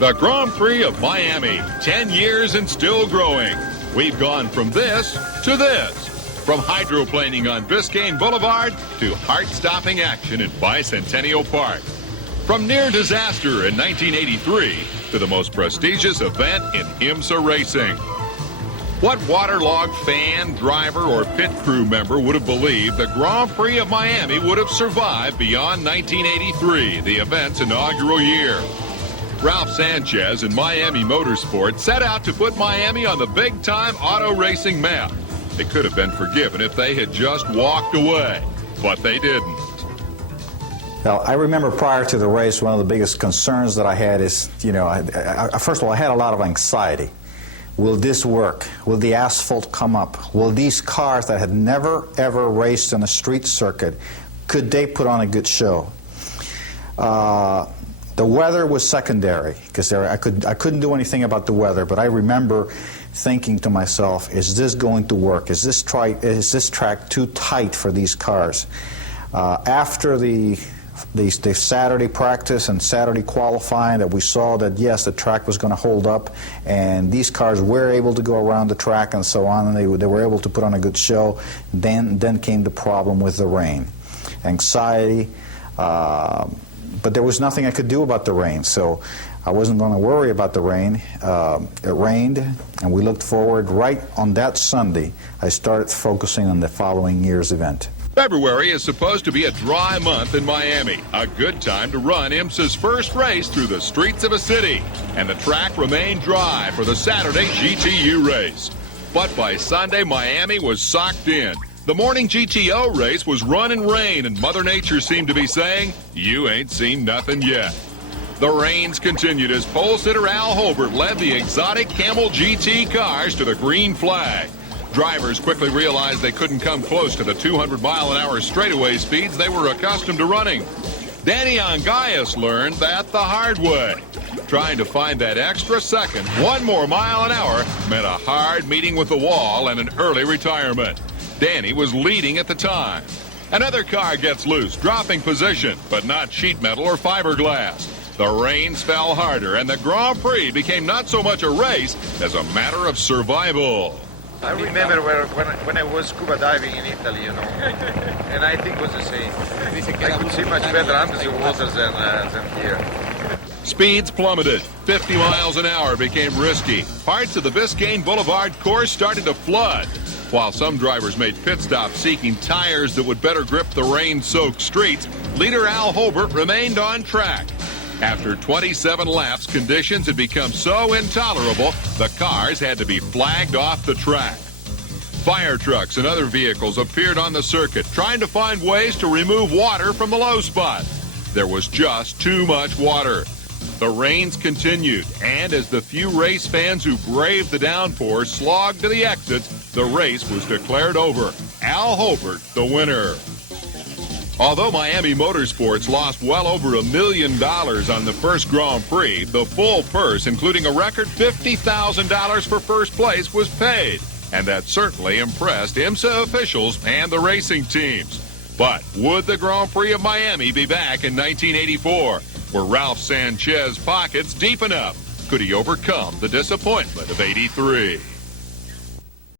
The Grand Prix of Miami, 10 years and still growing. We've gone from this to this. From hydroplaning on Biscayne Boulevard to heart-stopping action in Bicentennial Park. From near disaster in 1983 to the most prestigious event in IMSA racing. What waterlogged fan, driver, or pit crew member would have believed the Grand Prix of Miami would have survived beyond 1983, the event's inaugural year? Ralph Sanchez and Miami Motorsports set out to put Miami on the big-time auto racing map. They could have been forgiven if they had just walked away, but they didn't. Well, I remember prior to the race, one of the biggest concerns that I had is, first of all, I had a lot of anxiety. Will this work? Will the asphalt come up? Will these cars that had never, ever raced on a street circuit, could they put on a good show? The weather was secondary because I couldn't do anything about the weather, but I remember thinking to myself, is this going to work? Is this track too tight for these cars? After the Saturday practice and Saturday qualifying, that we saw that yes, the track was going to hold up, and these cars were able to go around the track and so on, and they were able to put on a good show. Then came the problem with the rain, anxiety. But there was nothing I could do about the rain, so I wasn't going to worry about the rain. It rained, and we looked forward. Right on that Sunday, I started focusing on the following year's event. February is supposed to be a dry month in Miami, a good time to run IMSA's first race through the streets of a city, and the track remained dry for the Saturday GTU race. But by Sunday, Miami was socked in. The morning GTO race was run in rain, and Mother Nature seemed to be saying, you ain't seen nothing yet. The rains continued as pole sitter Al Holbert led the exotic Camel GT cars to the green flag. Drivers quickly realized they couldn't come close to the 200-mile-an-hour straightaway speeds they were accustomed to running. Danny Angayas learned that the hard way. Trying to find that extra second, 1 more mile an hour, meant a hard meeting with the wall and an early retirement. Danny was leading at the time. Another car gets loose, dropping position, but not sheet metal or fiberglass. The rains fell harder, and the Grand Prix became not so much a race as a matter of survival. I remember when I was scuba diving in Italy, and I think it was the same. I could see much better under the water than here. Speeds plummeted. 50 miles an hour became risky. Parts of the Biscayne Boulevard course started to flood. While some drivers made pit stops seeking tires that would better grip the rain-soaked streets, leader Al Holbert remained on track. After 27 laps, conditions had become so intolerable, the cars had to be flagged off the track. Fire trucks and other vehicles appeared on the circuit, trying to find ways to remove water from the low spot. There was just too much water. The rains continued, and as the few race fans who braved the downpour slogged to the exits, the race was declared over. Al Holbert, the winner. Although Miami Motorsports lost well over $1 million on the first Grand Prix, the full purse, including a record $50,000 for first place, was paid. And that certainly impressed IMSA officials and the racing teams. But would the Grand Prix of Miami be back in 1984? Were Ralph Sanchez's pockets deep enough? Could he overcome the disappointment of '83?